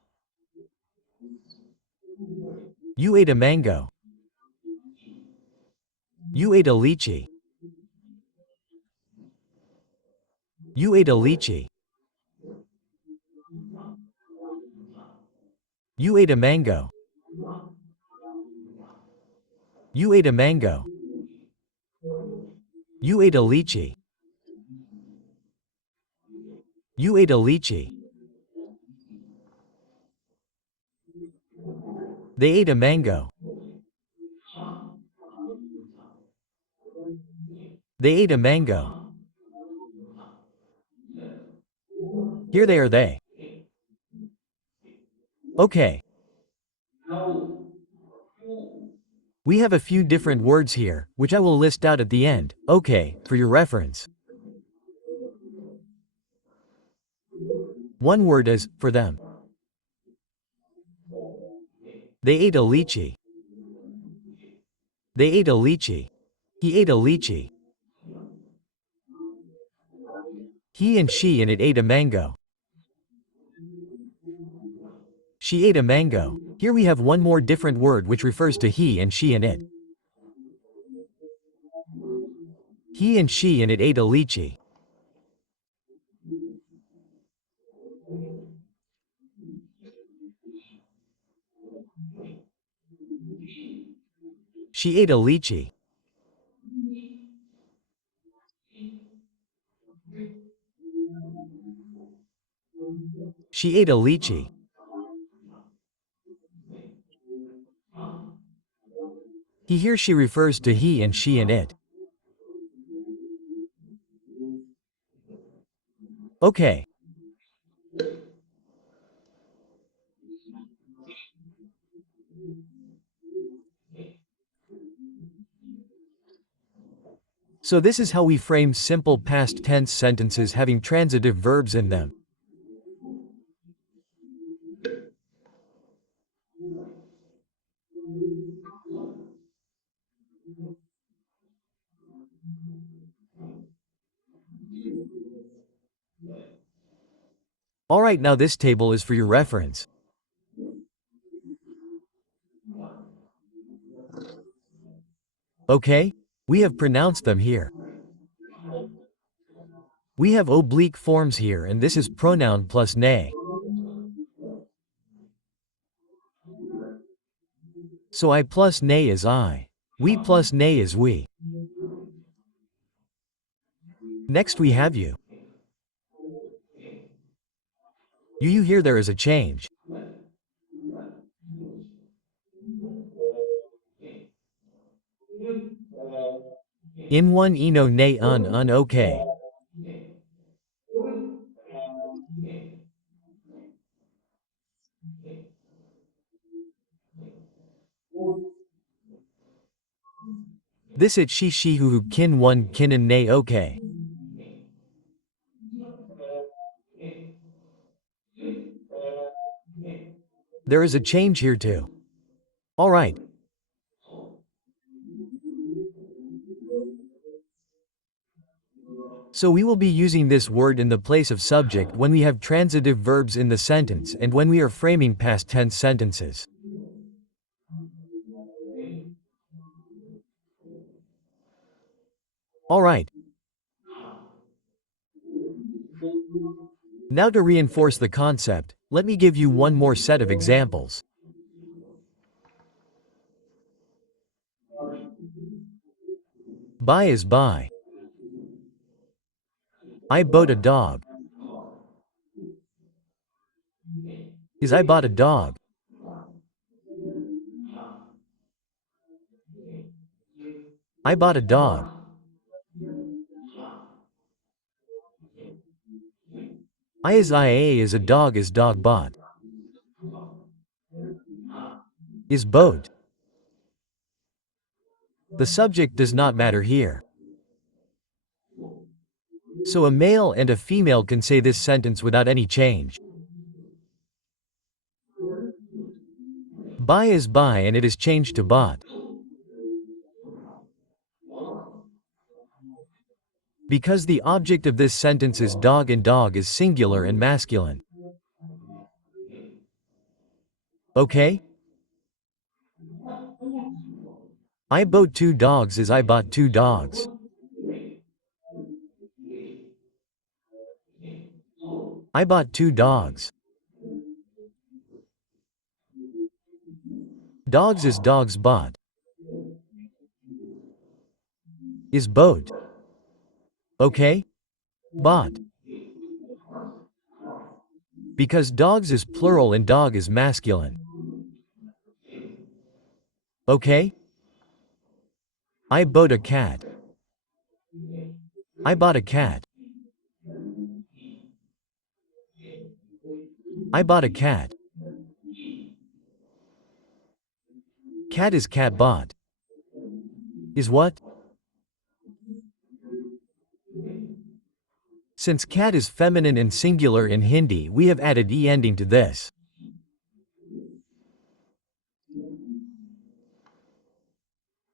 You ate a mango. You ate a lychee. You ate a lychee. You ate a mango. You ate a mango. You ate a lychee. You ate a lychee. They ate a mango. They ate a mango. Here they are they. Okay. We have a few different words here, which I will list out at the end, okay, for your reference. One word is, for them. They ate a lychee. They ate a lychee. He ate a lychee. He and she and it ate a mango. She ate a mango. Here we have one more different word which refers to he and she and it. He and she and it ate a lychee. She ate a lychee. She ate a lychee. He here she refers to he and she and it. Okay. So this is how we frame simple past tense sentences having transitive verbs in them. Alright, now this table is for your reference. Okay? We have pronounced them here. We have oblique forms here and this is pronoun plus ne. So I plus ne is I. We plus ne is we. Next we have you. You here there is a change. In one eno ne un okay. This it she who kin one kin and ne okay. There is a change here too. Alright. So we will be using this word in the place of subject when we have transitive verbs in the sentence and when we are framing past tense sentences. Alright. Now to reinforce the concept, let me give you one more set of examples. Buy is buy. I bought a dog. Is I bought a dog. I bought a dog. I is IA is a dog is dog bought. Is boat. The subject does not matter here. So a male and a female can say this sentence without any change. Buy is buy and it is changed to bought. Because the object of this sentence is dog and dog is singular and masculine. Okay? I bought 2 dogs is I bought 2 dogs. I bought 2 dogs. Dogs is dogs bought. Is boat. Okay? Bought. Because dogs is plural and dog is masculine. Okay? I bought a cat. I bought a cat. I bought a cat. Cat is cat bought. Is what? Since cat is feminine and singular in Hindi, we have added e ending to this.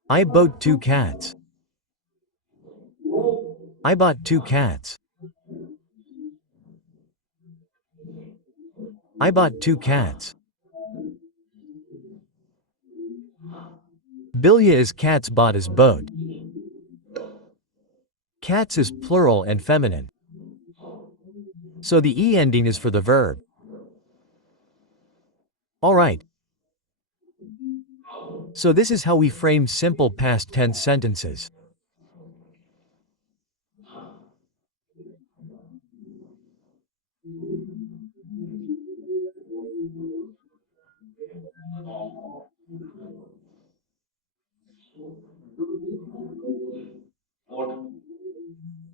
I bought 2 cats. I bought 2 cats. I bought 2 cats. Bilya is cats bought is boat. Cats is plural and feminine. So the e ending is for the verb. Alright. So this is how we frame simple past tense sentences.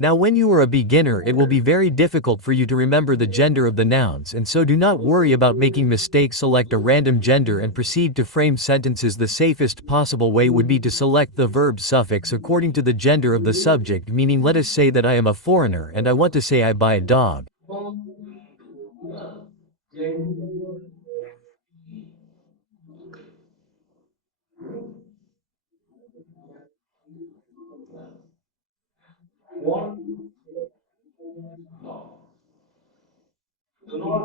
Now when you are a beginner it will be very difficult for you to remember the gender of the nouns, and so do not worry about making mistakes. Select a random gender and proceed to frame sentences. The safest possible way would be to select the verb suffix according to the gender of the subject, meaning let us say that I am a foreigner and I want to say I buy a dog.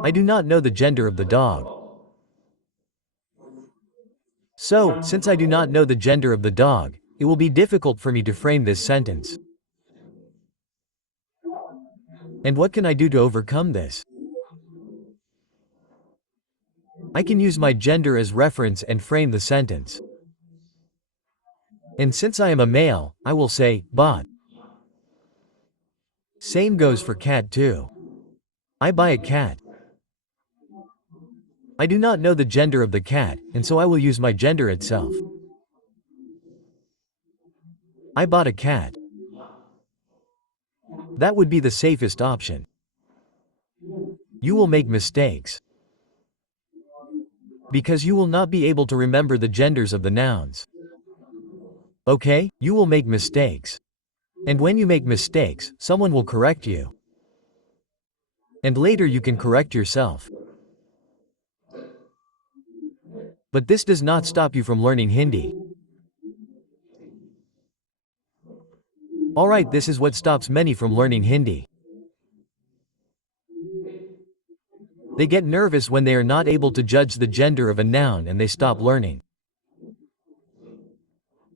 I do not know the gender of the dog. So, since I do not know the gender of the dog, it will be difficult for me to frame this sentence. And what can I do to overcome this? I can use my gender as reference and frame the sentence. And since I am a male, I will say, bought. Same goes for cat too. I buy a cat. I do not know the gender of the cat, and so I will use my gender itself. I bought a cat. That would be the safest option. You will make mistakes. Because you will not be able to remember the genders of the nouns. Okay, you will make mistakes. And when you make mistakes, someone will correct you. And later you can correct yourself. But this does not stop you from learning Hindi. Alright, this is what stops many from learning Hindi. They get nervous when they are not able to judge the gender of a noun and they stop learning.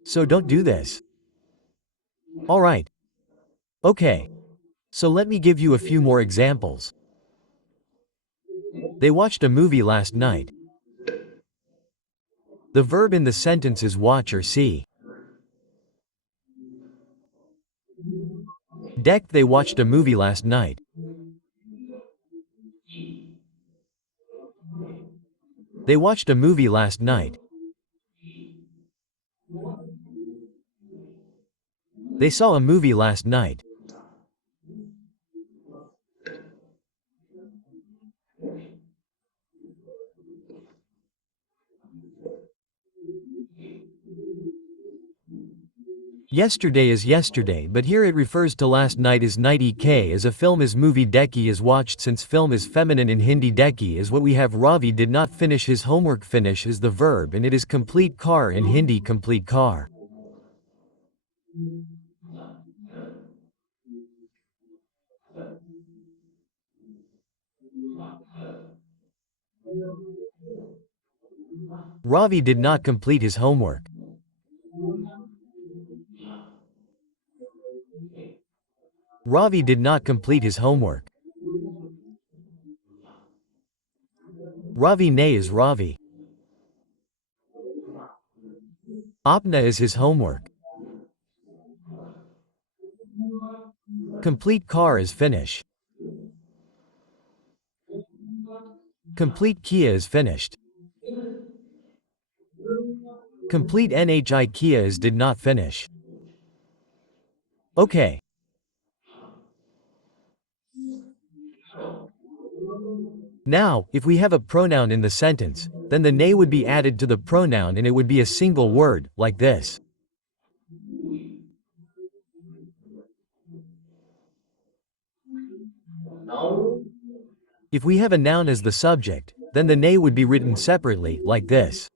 So don't do this. Alright. Okay. So let me give you a few more examples. They watched a movie last night. The verb in the sentence is watch or see. Deck, they watched a movie last night. They watched a movie last night. They saw a movie last night. Yesterday is yesterday, but here it refers to last night is nighty k as a film is movie deki is watched since film is feminine in Hindi deki is what we have. Ravi did not finish his homework. Finish is the verb and it is complete car in Hindi complete car. Ravi did not complete his homework. Ravi did not complete his homework. Ravi ne is Ravi. Apna is his homework. Complete car is finish. Complete Kia is finished. Complete NHI Kia is did not finish. Okay. Now, if we have a pronoun in the sentence, then the ne would be added to the pronoun and it would be a single word, like this. If we have a noun as the subject, then the ne would be written separately, like this.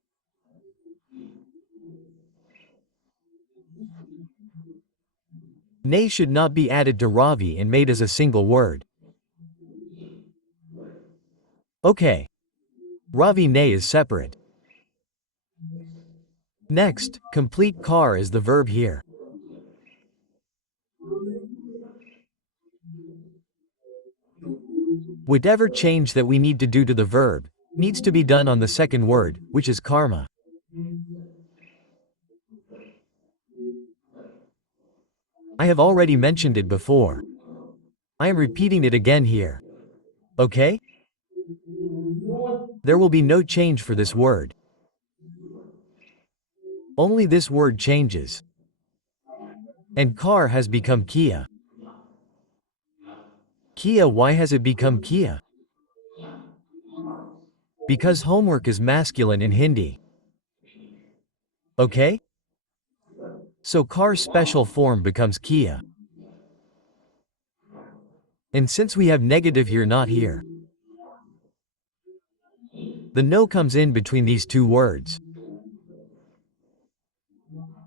Ne should not be added to Ravi and made as a single word. Okay. Ravi ne is separate. Next, complete car is the verb here. Whatever change that we need to do to the verb needs to be done on the second word, which is karma. I have already mentioned it before. I am repeating it again here. Okay? There will be no change for this word. Only this word changes. And car has become Kia. Kia, why has it become Kia? Because homework is masculine in Hindi. Okay? So car's special form becomes Kia. And since we have negative here not here, the no comes in between these two words.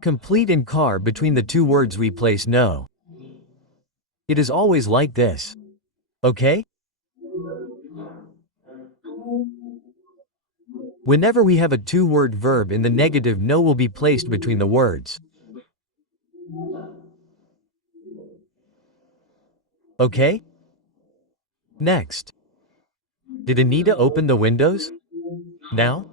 Complete and car between the two words we place no. It is always like this. Okay? Whenever we have a two-word verb in the negative no will be placed between the words. Okay? Next. Did Anita open the windows? Now?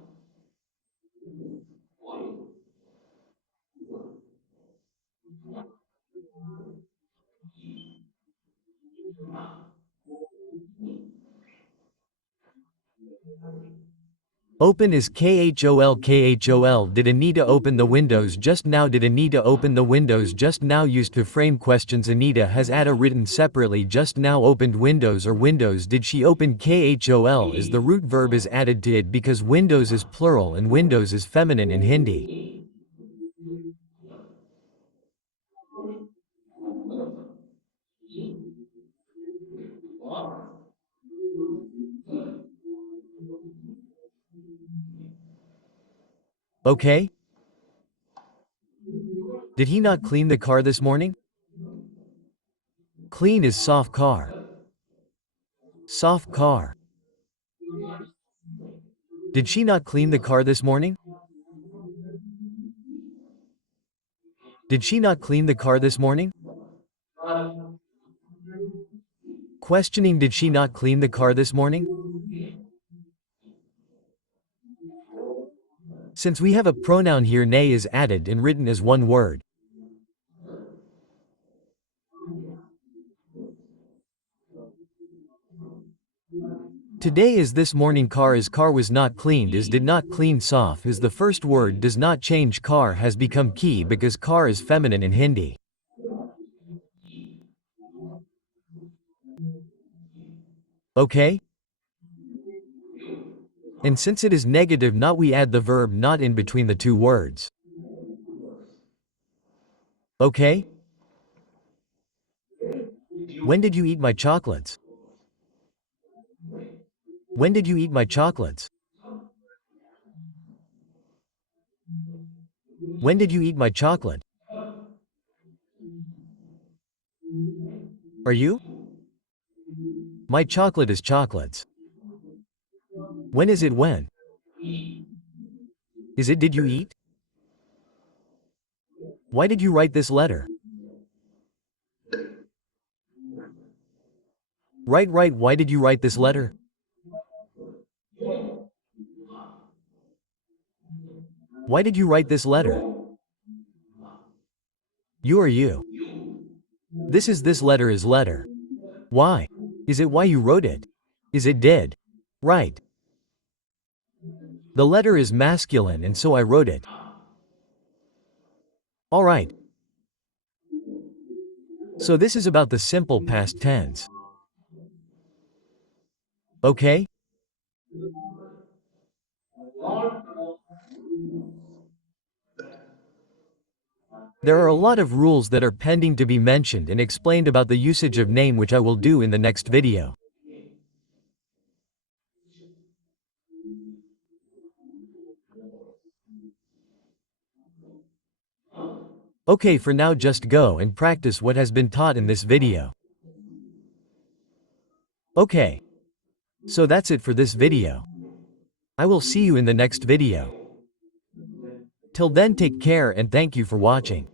Open is khol. Did Anita open the windows just now? Did Anita open the windows just now? Used to frame questions. Anita has Ada written separately. Just now opened windows or windows. Did she open? Khol is the root verb is added to it because windows is plural and windows is feminine in Hindi. Okay? Did he not clean the car this morning? Clean is soft car. Soft car. Did she not clean the car this morning? Did she not clean the car this morning? Questioning, did she not clean the car this morning? Since we have a pronoun here, ne is added and written as one word. Today is this morning. Car is car was not cleaned is did not clean. Soft is the first word does not change. Car has become ki because car is feminine in Hindi. Okay? And since it is negative not, we add the verb not in between the two words. Okay? When did you eat my chocolates? When did you eat my chocolates? When did you eat my chocolate? Are you? My chocolate is chocolates. When is it when? Is it did you eat? Why did you write this letter? Right, why did you write this letter? Why did you write this letter? You or you? This letter is letter. Why? Is it why you wrote it? Is it did? Right. The letter is masculine and so I wrote it. Alright. So this is about the simple past tense. Okay? There are a lot of rules that are pending to be mentioned and explained about the usage of name, which I will do in the next video. Okay, for now just go and practice what has been taught in this video. Okay. So that's it for this video. I will see you in the next video. Till then, take care and thank you for watching.